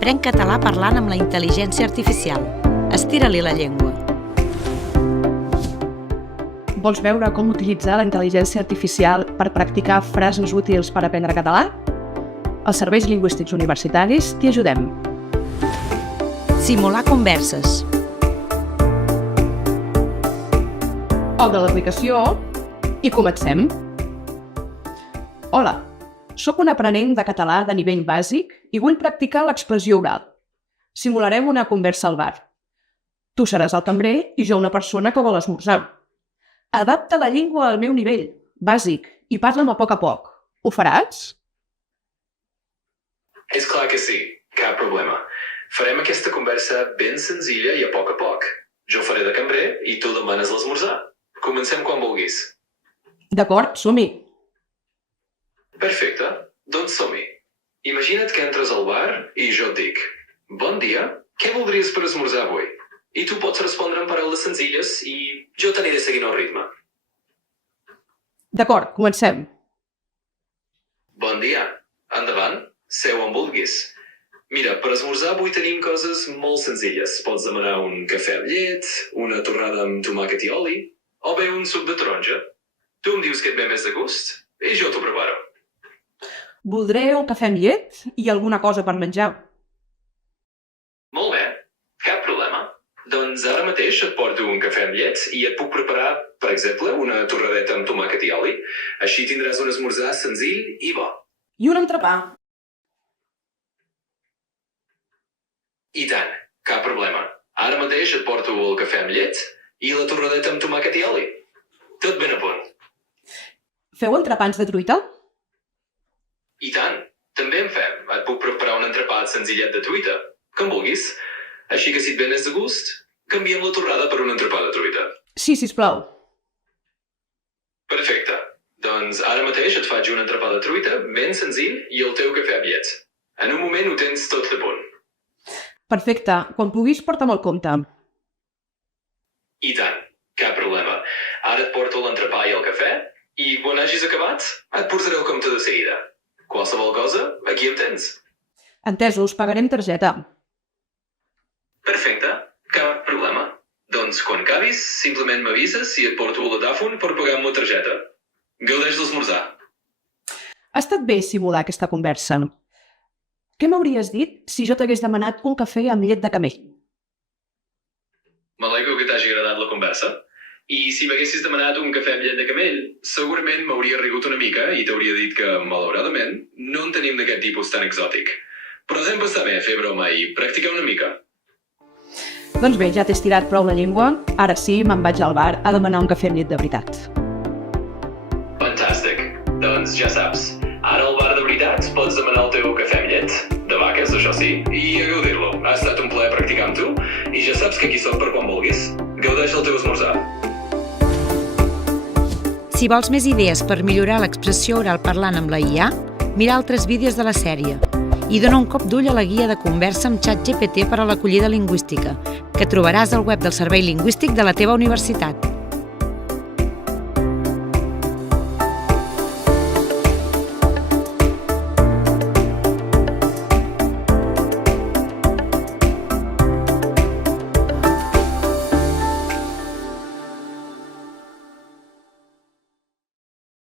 Aprèn català parlant amb la intel·ligència artificial. Estira-li la llengua. Vols veure com utilitzar la intel·ligència artificial per practicar frases útils per aprendre català? Als Serveis Lingüístics Universitaris t'hi ajudem. Simular converses. Obre l'aplicació i comencem. Hola, sóc un aprenent de català de nivell bàsic i vull practicar l'expressió oral. Simularem una conversa al bar. Tu seràs el cambrer i jo una persona que vol esmorzar. Adapta la llengua al meu nivell bàsic i parla'm a poc. Ho faràs? És clar que sí, cap problema. Farem aquesta conversa ben senzilla i a poc. Jo faré de cambrer i tu demanes l'esmorzar. Comencem quan vulguis. D'acord, som-hi. Perfecte, doncs som-hi. Imagina't que entres al bar i jo et dic: bon dia, què voldries per esmorzar avui? I tu pots respondre amb paraules senzilles i jo t'aniré seguint el ritme. D'acord, comencem. Bon dia, endavant, seu on vulguis. Mira, per esmorzar avui tenim coses molt senzilles. Pots demanar un cafè amb llet, una torrada amb tomàquet i oli, o bé un suc de taronja. Tu em dius què et ve més de gust i jo t'ho preparo. Voldré un cafè amb llet i alguna cosa per menjar. Molt bé, cap problema. Doncs ara mateix et porto un cafè amb llet i et puc preparar, per exemple, una torradeta amb tomàquet i oli. Així tindràs un esmorzar senzill i bo. I un entrepà. I tant, cap problema. Ara mateix et porto el cafè amb llet i la torradeta amb tomàquet i oli. Tot ben a punt. Feu entrepans de truita? I tant, també en fem. Et puc preparar un entrepat senzillet de truita, com vulguis. Així que si et ve més de gust, canviem la torrada per un entrepà de truita. Sí, sisplau. Perfecte. Doncs ara mateix et faig un entrepà de truita ben senzill i el teu cafè amb llet. En un moment ho tens tot a punt. Perfecte. Quan puguis, porta'm el compte. I tant, cap problema. Ara et porto l'entrepà i el cafè i quan hagis acabat et portaré el compte de seguida. Qualsevol cosa, aquí em tens. Entesos, pagarem targeta. Perfecte, cap problema. Doncs quan acabis, simplement m'avises i et porto el datàfon per pagar amb la targeta. Gaudeix l'esmorzar. Ha estat bé simular aquesta conversa. Què m'hauries dit si jo t'hagués demanat un cafè amb llet de camell? M'alegro que t'hagi agradat la conversa. I si m'haguessis demanat un cafè amb llet de camell, segurament m'hauria rigut una mica i t'hauria dit que, malauradament, no en tenim d'aquest tipus tan exòtic. Però sempre està bé fer broma i practicar una mica. Doncs bé, ja t'he estirat prou la llengua. Ara sí, me'n vaig al bar a demanar un cafè amb llet de veritat. Fantàstic. Doncs ja saps, ara al bar de veritats pots demanar el teu cafè amb llet, de vaques, això sí, i a gaudir-lo. Ha estat un plaer practicar amb tu i ja saps que aquí soc per quan vulguis. Gaudeix el teu esmorzar. Si vols més idees per millorar l'expressió oral parlant amb la IA, mira altres vídeos de la sèrie i dona un cop d'ull a la guia de conversa amb ChatGPT per a l'acollida lingüística, que trobaràs al web del Servei Lingüístic de la teva universitat.